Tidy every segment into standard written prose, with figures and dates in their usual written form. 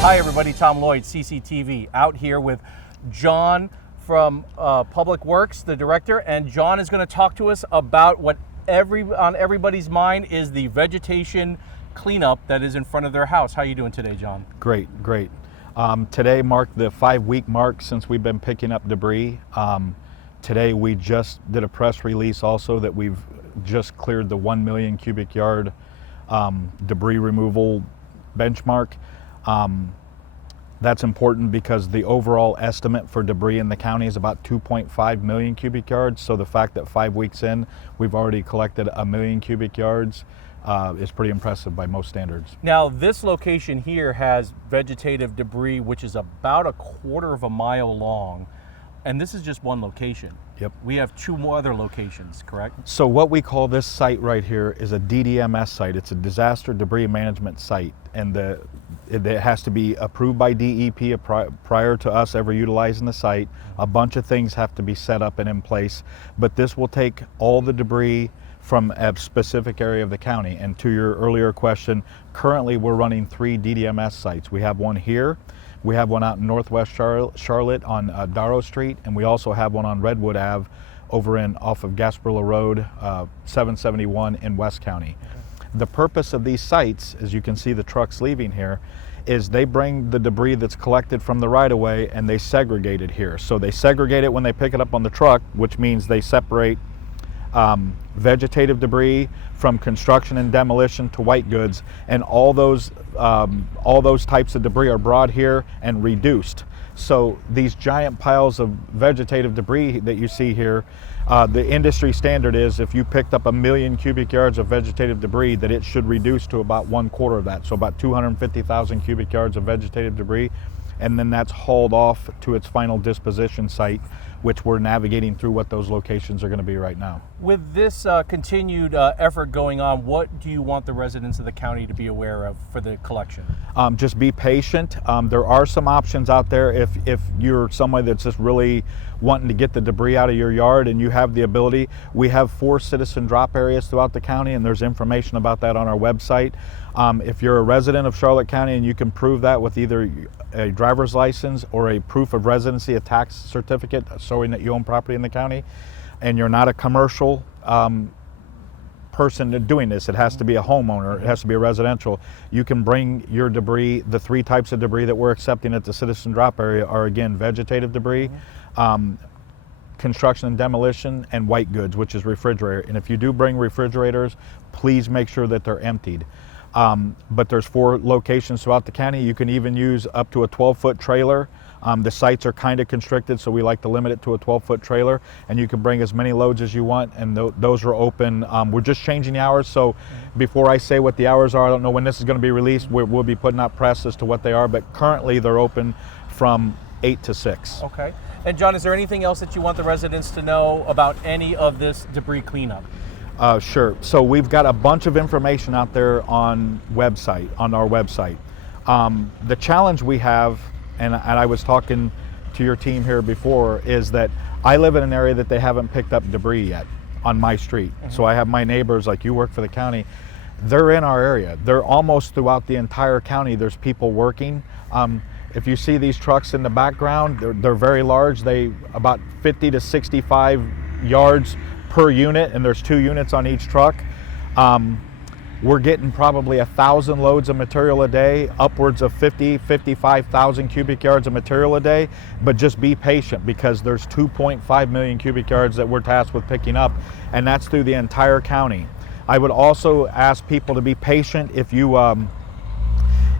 Hi everybody, Tom Lloyd, CCTV, out here with John from Public Works, the director, and John is going to talk to us about what on everybody's mind is the vegetation cleanup that is in front of their house. How are you doing today, John? Great. Today marked the 5-week mark since we've been picking up debris. Today we just did a press release also that we've just cleared the 1 million cubic yard debris removal benchmark. That's important because the overall estimate for debris in the county is about 2.5 million cubic yards. So the fact that 5 weeks in, we've already collected 1 million cubic yards is pretty impressive by most standards. Now, this location here has vegetative debris, which is about 1/4 mile long. And this is just one location. Yep. We have 2 more other locations, correct? So what we call this site right here is a DDMS site. It's a disaster debris management site, and it has to be approved by DEP prior to us ever utilizing the site. A bunch of things have to be set up and in place, but this will take all the debris from a specific area of the county. And to your earlier question, currently we're running 3 DDMS sites. We have one here. We have one out in Northwest Charlotte on Darrow Street, and we also have one on Redwood Ave over off of Gasparilla Road, 771 in West County. Okay. The purpose of these sites, as you can see the trucks leaving here, is they bring the debris that's collected from the right-of-way and they segregate it here. So they segregate it when they pick it up on the truck, which means they separate vegetative debris from construction and demolition to white goods, and all those types of debris are brought here and reduced. So these giant piles of vegetative debris that you see here, the industry standard is if you picked up 1 million cubic yards of vegetative debris, that it should reduce to about 1/4 of that, so about 250,000 cubic yards of vegetative debris, and then that's hauled off to its final disposition site, which we're navigating through what those locations are going to be right now. With this continued effort going on, what do you want the residents of the county to be aware of for the collection? Just be patient. There are some options out there if you're somebody that's just really wanting to get the debris out of your yard and you have the ability. We have 4 citizen drop areas throughout the county, and there's information about that on our website. If you're a resident of Charlotte County and you can prove that with either a driver's license or a proof of residency, a tax certificate showing that you own property in the county, and you're not a commercial person doing this, it has to be a homeowner, it has to be a residential, you can bring your debris. The 3 types of debris that we're accepting at the citizen drop area are, again, vegetative debris, construction and demolition, and white goods, which is refrigerator. And if you do bring refrigerators, please make sure that they're emptied. But there's 4 locations throughout the county. You can even use up to a 12-foot trailer. The sites are kind of constricted, so we like to limit it to a 12-foot trailer, and you can bring as many loads as you want, and those are open. We're just changing the hours, so before I say what the hours are, I don't know when this is going to be released. We'll be putting out press as to what they are, but currently they're open from 8 to 6. Okay. And John, is there anything else that you want the residents to know about any of this debris cleanup? Sure. So we've got a bunch of information out there on our website. The challenge we have, and I was talking to your team here before, is that I live in an area that they haven't picked up debris yet on my street. Mm-hmm. So I have my neighbors, like you work for the county, they're in our area. They're almost throughout the entire county. There's people working. If you see these trucks in the background, they're very large. They about 50 to 65 yards per unit, and there's 2 units on each truck. We're getting probably 1,000 loads of material a day, upwards of 55,000 cubic yards of material a day, but just be patient because there's 2.5 million cubic yards that we're tasked with picking up, and that's through the entire county. I would also ask people to be patient. If you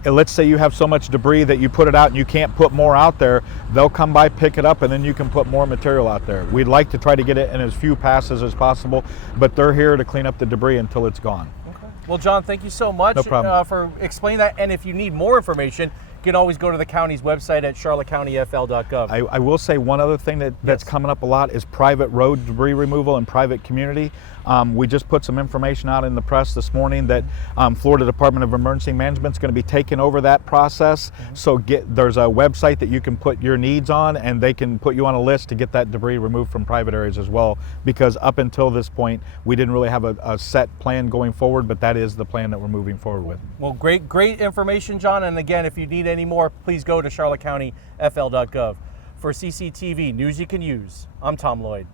let's say you have so much debris that you put it out and you can't put more out there, they'll come by, pick it up, and then you can put more material out there. We'd like to try to get it in as few passes as possible, but they're here to clean up the debris until it's gone. Okay. Well, John, thank you so much for explaining that. And if you need more information, you can always go to the county's website at charlottecountyfl.gov. I will say one other thing that's coming up a lot is private road debris removal and private community. We just put some information out in the press this morning that Florida Department of Emergency Management is going to be taking over that process. Mm-hmm. So there's a website that you can put your needs on, and they can put you on a list to get that debris removed from private areas as well. Because up until this point, we didn't really have a set plan going forward, but that is the plan that we're moving forward with. Well, great information, John. And again, if you need anymore, please go to charlottecountyfl.gov. For CCTV, news you can use, I'm Tom Lloyd.